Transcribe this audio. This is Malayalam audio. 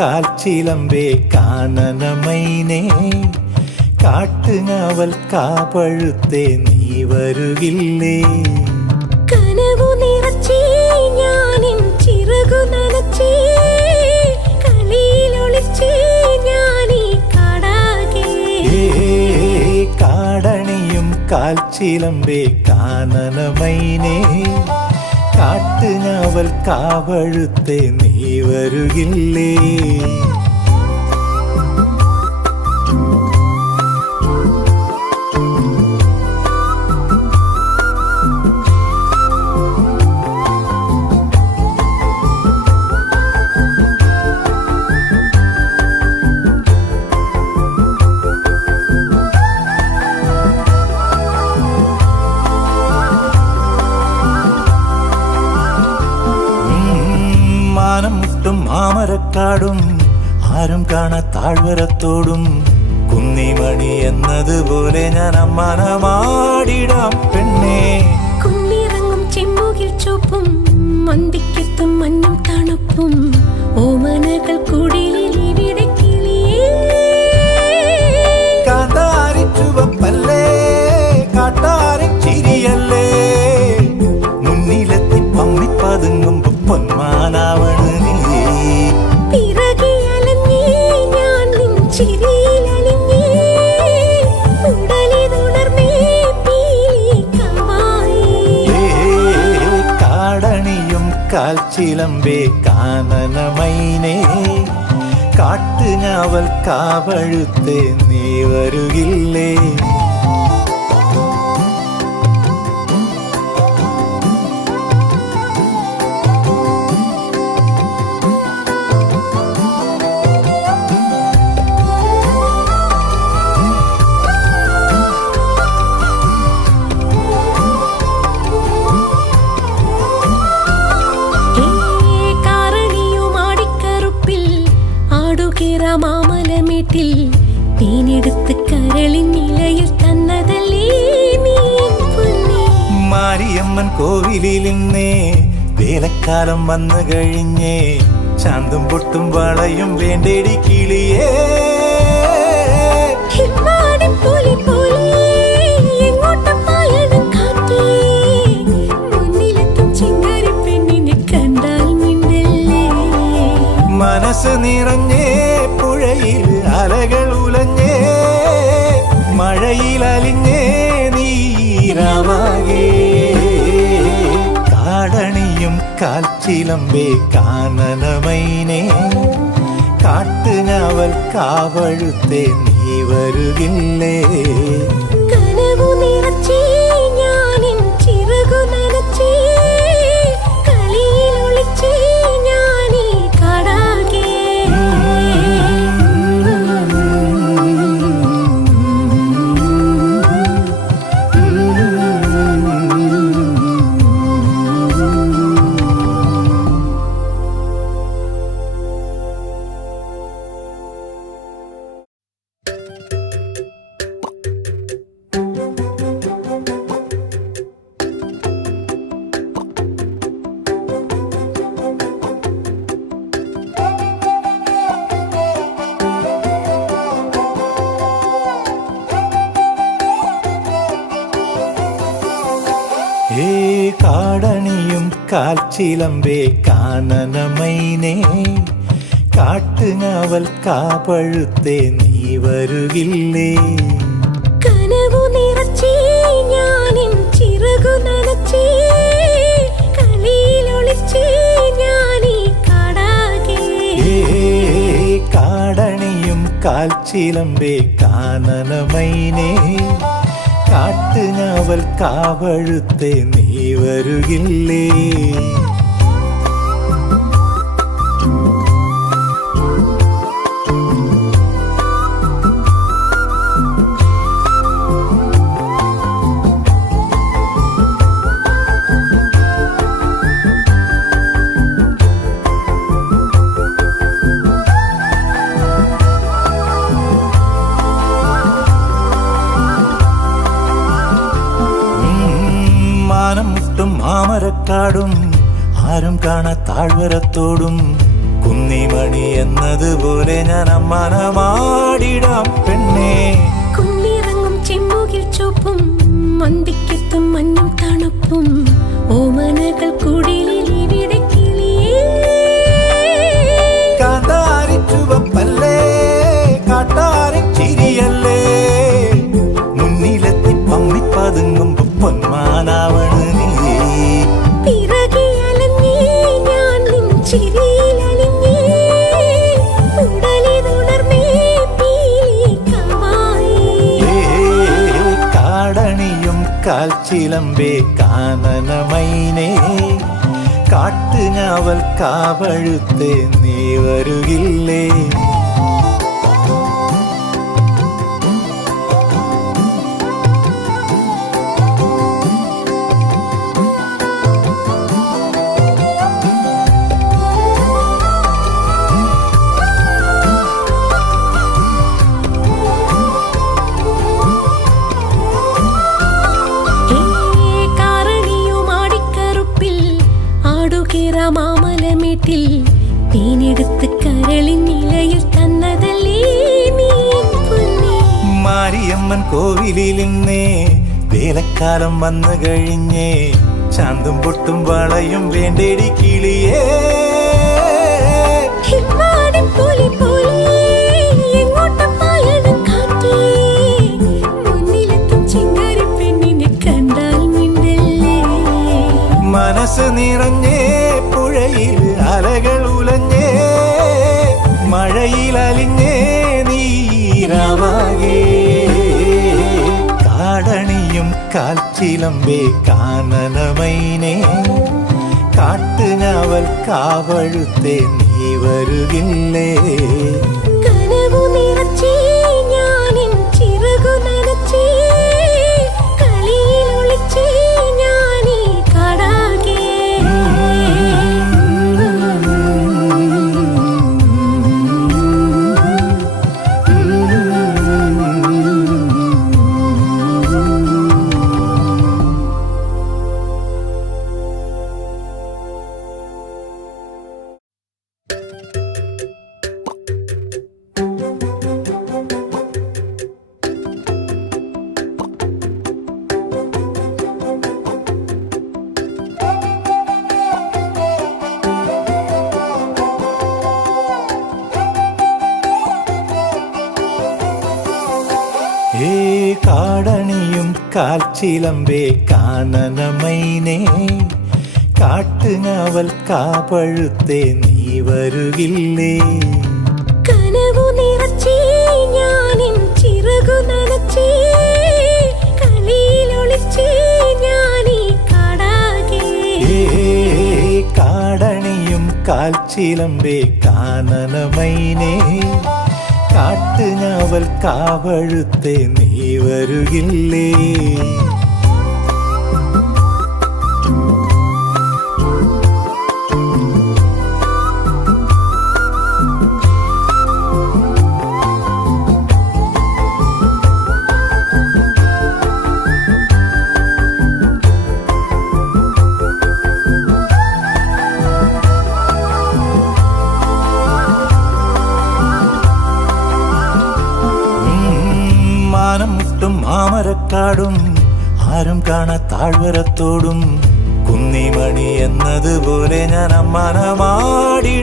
കാൽച്ചിലമ്പേ കാനനമൈനേ കാട്ടുങ്ങാവൽ കാപഴുത്തേ നീ വരുകില്ലേ? കനവു നിറച്ചേ ഞാനിൻ ചിറകു നനച്ചേ കളിയിലൊളിച്ചേ ഞാനീ കാടാകെ. കാടണിയും കാൽച്ചിലമ്പേ കാനനമൈനേ കാട്ടുങ്ങാവൽ കാവഴുത്തേ നീ വരുകില്ലേ? മാനമുട്ടും മാമരക്കാടും ആരും കാണാ താഴ്വരത്തോടും കുന്നിമണി എന്നതുപോലെ ഞാൻ അമ്മാനമാടിടാം പെണ്ണേ. കുന്നിറങ്ങും ചെമ്മുകിൽ ചുവപ്പും മന്തിക്കെത്തും മഞ്ഞും തണുപ്പും ഓമനകൾ കുടിലിൽ ഇവിടെ കിളിയേ. കാന്താരി ചുവപ്പല്ലേ കാട്ടാരൻ ചിരിയല്ലേ മുന്നിലെത്തി പമ്മിപ്പതുങ്ങുമ്പോ പൊന്മാനാവണ് നീ. പിറകെ അലഞ്ഞേ ഞാൻ നിൻ ചിരിയിലലിഞ്ഞേ ഉടലിതുണർന്നേ പീലി കവായി. കാടണിയും കാൽച്ചിലമ്പേ കാനനമൈനേ കാട്ടുഞാവൽ കാവഴുത്തേ നീ വരുകില്ലേ? മാമലമേട്ടിൽ തേനെടുത്ത് കരളിൻ നിലയിൽ തന്നതല്ലേ നീ പൊന്നേ. മാരിയമ്മൻ കോവിലിൽ നിന്നേ വേലക്കാലം വന്നു കഴിഞ്ഞേ ചാന്തും പൊട്ടും വളയും വേണ്ടേടി കിളിയേ. മനസ്സ് നിറഞ്ഞേ പുഴയിൽ അലകൾ ഉലഞ്ഞേ മഴയിൽ അലിഞ്ഞേ നീരാവാകേ. കാടണിയും കാൽച്ചിലമ്പേ കാനനമൈനേ കാട്ടുഞാവൽ കാവഴുത്തേ നീ വരുകില്ലേ? കനവു നിറച്ചേ ഞാനിൻ ചിറകു നനച്ചേ കളിയിലൊളിച്ചേ ഞാനീ കാടാകെ. കാടണിയും കാൽച്ചിലമ്പേ കാനനമൈനേ കാട്ടുഞാവൽ കാപഴുത്തേ നീ വരുകില്ലേ? കനവു നിറച്ചേ ഞാനിൻ ചിറകു നനച്ചേ കളിയിലൊളിച്ചേ ഞാനീ കാടാകെ. കാടണിയും കാൽച്ചിലമ്പേ കാനനമൈനേ കാട്ടുഞാവൽ കാവഴുത്തേ നീ വരുകില്ലേ? മാനമുട്ടും മാമരക്കാടും ആരും കാണാ താഴ്വരത്തോടും കുന്നിമണി എന്നതുപോലെ ഞാൻ അമ്മാനമാടിടാം പെണ്ണേ. കുന്നിറങ്ങും ചെമ്മുകിൽ ചുവപ്പും മന്തിക്കെത്തും മഞ്ഞും തണുപ്പും ഓമനകൾ കുടിലിൽ ഇവിടെ കിളിയേ. കാന്താരി ചുവപ്പല്ലേ കാട്ടാരൻ ചിരിയല്ലേ, മുന്നിലെത്തി പമ്മി പതുങ്ങുമ്പോ പൊന്മാനാവണ് നീ. പിറകെ അലഞ്ഞേ ഞാൻ നിൻ ചിരിയിലലിഞ്ഞേ, ഉടലിതുണർന്നേ പീലിക്കവായി. കാടണിയും കാൽച്ചിലമ്പേ കാനനമൈനേ, കാട്ടുഞാവൽ കാവഴുത്തേ നീ വരുകില്ലേ. മാമലമേട്ടിൽ തേനെടുത്ത് കരളിൻ നിലയിൽ തന്നതല്ലേ നീ പൊന്നേ. മാരിയമ്മൻ കോവിലിൽ നിന്നേ വേലക്കാലം വന്നു കഴിഞ്ഞേ, ചാന്തും പൊട്ടും വളയും വേണ്ടേടി കിളിയേ. ഹിമ്മാടിപ്പുലി പോലെ എങ്ങോട്ടും പായണം കാറ്റേ, മുന്നിലെത്തും ചിങ്കാരിപ്പെണ്ണിനെ കണ്ടാൽ മിണ്ടല്ലേ. മനസ്സ് നിറഞ്ഞേ പുഴയിൽ അലകൾ ഉലഞ്ഞേ, മഴയിൽ അലിഞ്ഞേ നീരാവാകേ. കാടണിയും കാൽച്ചിലമ്പേ കാനനമൈനേ, കാട്ടുഞാവൽ കാവഴുത്തേ നീ വരുകില്ലേ. കനവു നിറച്ചേ ഞാനിൻ ചിറകു നനച്ചേ, കളിയിൽ ഒളിച്ചേ ഞാനീ കാടാകെ. കാടണിയും കാൽച്ചിലമ്പേ കാനനമൈനേ, കാട്ടുഞാവൽ കാപഴുത്തേ നീ വരുകില്ലേ. കനവു നിറച്ചേ ഞാനിൻ ചിറകു നനച്ചേ, കളിയിൽ ഒളിച്ചേ ഞാനീ കാടാകെ. കാടണിയും കാൽച്ചിലമ്പേ കാനനമൈനേ, കാട്ടുഞാവൽ കാവഴുത്തേ നീ വരുകില്ലേ. മാനമുട്ടും മാമരക്കാടും ആരും കാണാ താഴ്വരത്തോടും കുന്നിമണി എന്നതുപോലെ ഞാൻ അമ്മാനമാടി